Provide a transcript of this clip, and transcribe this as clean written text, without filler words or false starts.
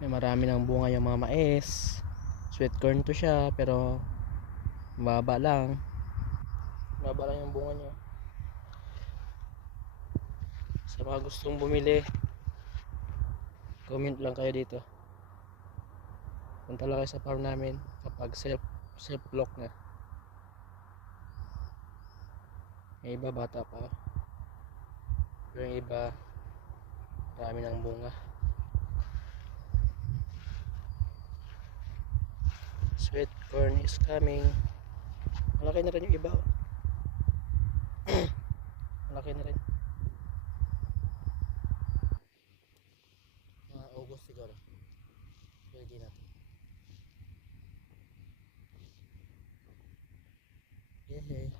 May marami ng bunga yung mga mais. Sweet corn to siya, pero mababa lang. Mababa lang yung bunga niya. Sa mga gustong bumili, comment lang kayo dito. Punta lang kayo sa farm namin kapag self lock na. Yung iba bata pa, pero yung iba marami ng bunga. Sweet corn is coming. Malaki na rin yung iba. Malaki na rin. August siguro. Pwede natin. Yehey.